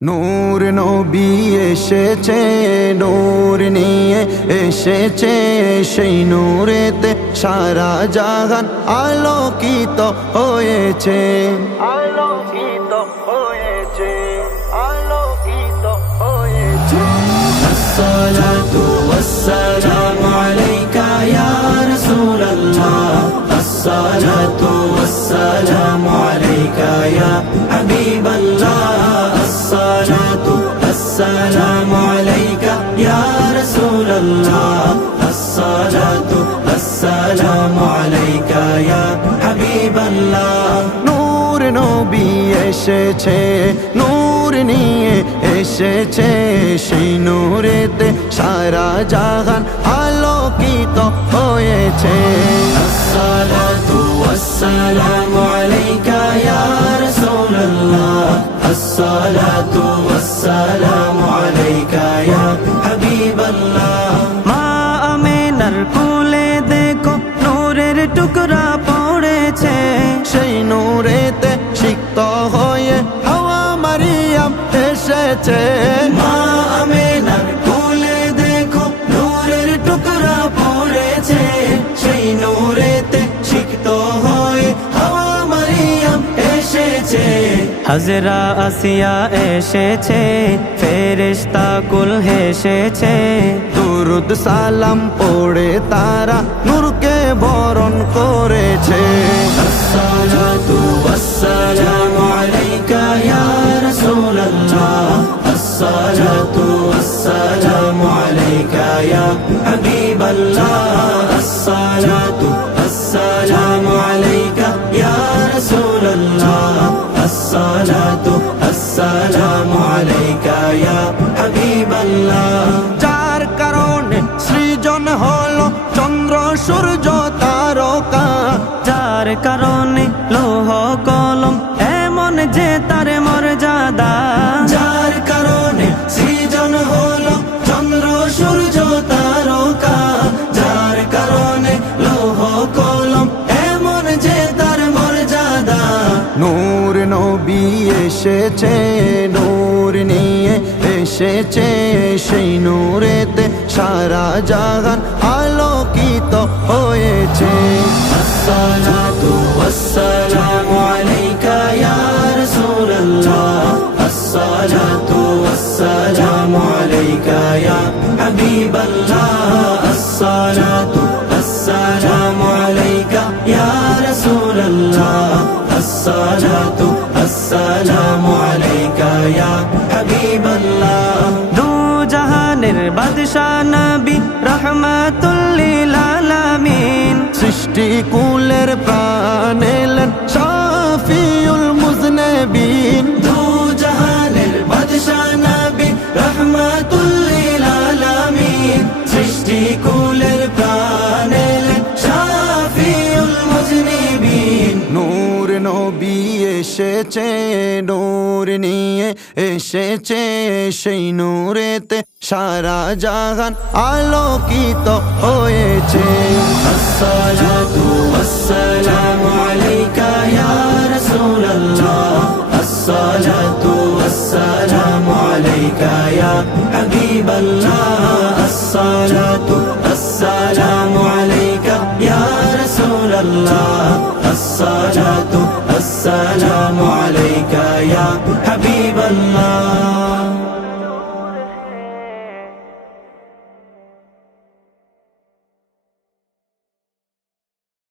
নূর নবী এসেছে, নূর নিয়ে এসেছে, সেই নূরেতে সারা জাহান আলোকিত হয়েছে, আলোকিত হয়েছে, আলোকিত হয়েছে। আসসালাতু ওয়াসসালামু আলাইকা ইয়া রাসূলুল্লাহ, আসসালাতু ওয়াসসালামু আলাইকা ইয়া হাবিবাল্লাহ, আসসালাতু ওয়াসসালামু আলাইকা ইয়া রাসূলুল্লাহ, আসসালাতু ওয়াসসালামু আলাইকা ইয়া হাবিবাল্লাহ। নূর নবী এসেছে, নূর নিয়ে এসেছে, সেই নূরেতে সারা জাহান আলোকিত হয়েছে। আসসালাতু ওয়াসসালামু আলাইকা ইয়া রাসূলুল্লাহ, আসসালাতু ওয়াসসালামু আলাইকা ইয়া হাবিবাল্লাহ। মা আমিনার কোলে দেখো নূরের টুকরা পড়েছে, সেই নূরেতে সিক্ত হয়ে হাওয়া মারিয়াম এসেছে। মা আমিনার কোলে দেখো নূরের টুকরা পড়েছে, সেই নূরেতে সিক্ত হয়ে হাওয়া মারিয়াম এসেছে। হাজরা আসিয়া এসেছে, ফেরেশতা কুল হেসেছে, দুরুদ সালাম পড়ে তারা নূরকে বরণ করেছে। আসসালাতু ওয়াসসালামু আলাইকা ইয়া রাসূলুল্লাহ, আসসালাতু ওয়াসসালামু আলাইকা ইয়া হাবিবাল্লাহ, আসসালাতু ওয়াসসালামু আলাইকা ইয়া রাসূলুল্লাহ, আসসালাতু ওয়াসসালামু আলাইকা ইয়া হাবিবাল্লাহ। যার কারণে সৃজন হলো চন্দ্র সূর্য তারকা, যার কারণে লৌহ কলম এমন যে তার মর্যাদা, যার কারণে সৃজন হলো চন্দ্র সূর্য তারকা, যার কারণে লৌহ কলম এমন যে তার মর্যাদা। নূর নবী এসেছে, নূর নিয়ে এসেছে, সেই নূরেতে সারা জাহান আলোকিত হয়েছে। আসসালাতু ওয়াসসালামু আলাইকা ইয়া রাসূলুল্লাহ, আসসালাতু ওয়াসসালামু আলাইকা ইয়া হাবিবাল্লাহ, আসসালাতু ওয়াসসালামু আলাইকা ইয়া রাসূলুল্লাহ, আসসালাতু ওয়াসসালামু আলাইকা ইয়া হাবিবাল্লাহ। দু জাহানের বাদশা নবী রহমাতুল লিল আলামিন, সৃষ্টি কুলের প্রাণ এলেন শাফিউল মুজনবিন। দু জাহানের বাদশা নবী রহমাতুল লিল আলামিন, সৃষ্টি কুলের প্রাণ এলেন শাফিউল মুজনিবিন। নূর নবী এসেছে, নূর নিয়ে এসেছে, সেই নূরেতে সারা জাহান আলোকিত হয়েছে। আসসালাতু ওয়াসসালামু আলাইকা ইয়া রাসূলুল্লাহ, আসসালাতু ওয়াসসালামু আলাইকা ইয়া হাবিবাল্লাহ, আসসালাতু ওয়াসসালামু আলাইকা ইয়া রাসূলুল্লাহ, আসসালাতু ওয়াসসালামু আলাইকা ইয়া হাবিবাল্লাহ।